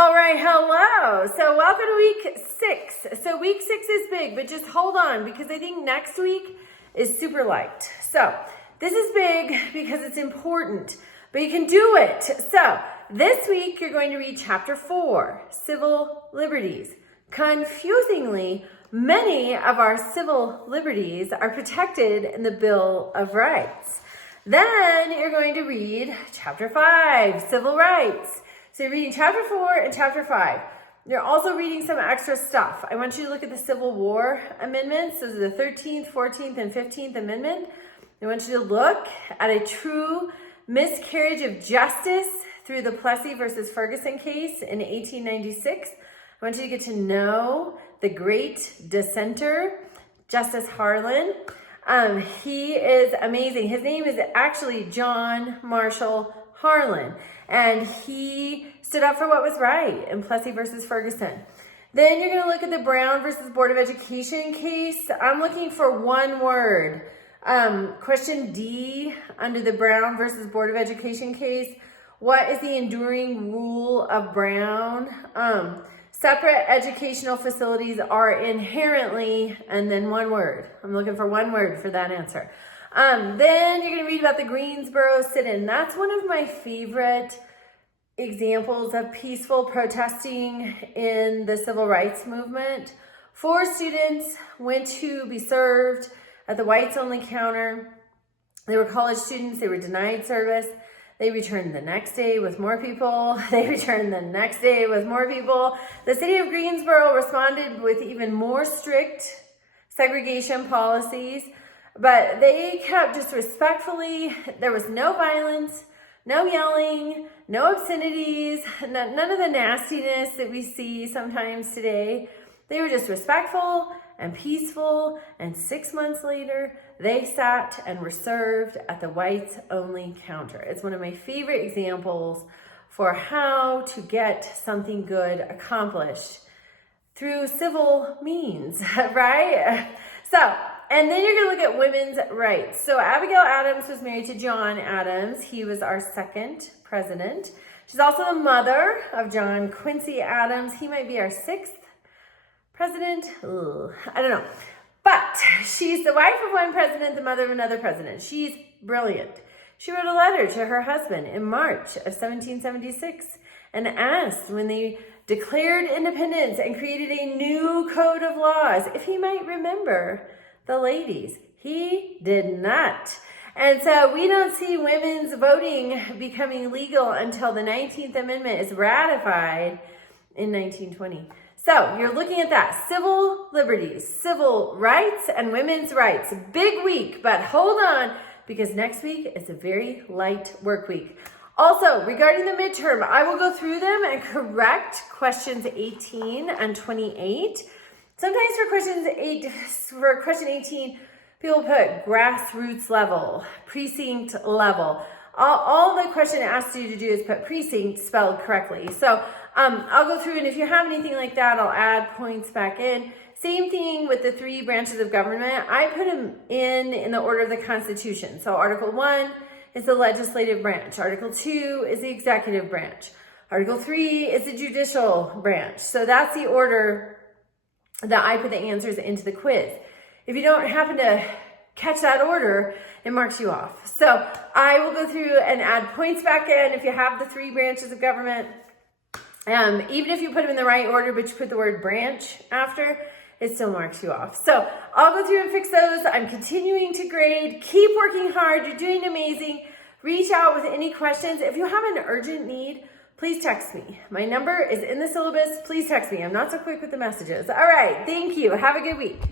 All right, hello. So welcome to week 6. So week 6 is big, but just hold on because I think next week is super light. So this is big because it's important, but you can do it. So this week you're going to read chapter 4, Civil Liberties. Confusingly, many of our civil liberties are protected in the Bill of Rights. Then you're going to read chapter 5, Civil Rights. So you're reading chapter 4 and chapter 5. You're also reading some extra stuff. I want you to look at the Civil War amendments. Those are the 13th, 14th, and 15th Amendment. I want you to look at a true miscarriage of justice through the Plessy versus Ferguson case in 1896. I want you to get to know the great dissenter, Justice Harlan. He is amazing. His name is actually John Marshall Harlan, and he stood up for what was right in Plessy versus Ferguson. Then you're going to look at the Brown versus Board of Education case. I'm looking for one word. Question D under the Brown versus Board of Education case. What is the enduring rule of Brown? Separate educational facilities are inherently, and then one word. I'm looking for one word for that answer. Then you're going to read about the Greensboro sit-in. That's one of my favorite examples of peaceful protesting in the civil rights movement. 4 students went to be served at the whites-only counter. They were college students. They were denied service. They returned the next day with more people. They returned the next day with more people. The city of Greensboro responded with even more strict segregation policies, but they kept just respectfully. There was no violence, no yelling, no obscenities, none of the nastiness that we see sometimes today. They were just respectful and peaceful, and 6 months later, they sat and were served at the whites-only counter. It's one of my favorite examples for how to get something good accomplished through civil means, right? So, and then you're going to look at women's rights. So Abigail Adams was married to John Adams. He was our 2nd president. She's also the mother of John Quincy Adams. He might be our 6th president. Ugh, I don't know. But she's the wife of one president, the mother of another president. She's brilliant. She wrote a letter to her husband in March of 1776 and asked when they declared independence and created a new code of laws if he might remember the ladies. He did not. And so we don't see women's voting becoming legal until the 19th Amendment is ratified in 1920. So you're looking at that. Civil liberties, civil rights, and women's rights. Big week, but hold on because next week is a very light work week. Also, regarding the midterm, I will go through them and correct questions 18 and 28. Sometimes for question 18, people put grassroots level, precinct level. All the question asks you to do is put precinct spelled correctly. So I'll go through, and if you have anything like that, I'll add points back in. Same thing with the 3 branches of government. I put them in the order of the Constitution. So Article 1 is the legislative branch. Article 2 is the executive branch. Article 3 is the judicial branch. So that's the order that I put the answers into the quiz. If you don't happen to catch that order, it marks you off. So I will go through and add points back in if you have the 3 branches of government. Even if you put them in the right order, but you put the word branch after, it still marks you off. So I'll go through and fix those. I'm continuing to grade. Keep working hard. You're doing amazing. Reach out with any questions. If you have an urgent need, please text me. My number is in the syllabus. Please text me. I'm not so quick with the messages. All right. Thank you. Have a good week.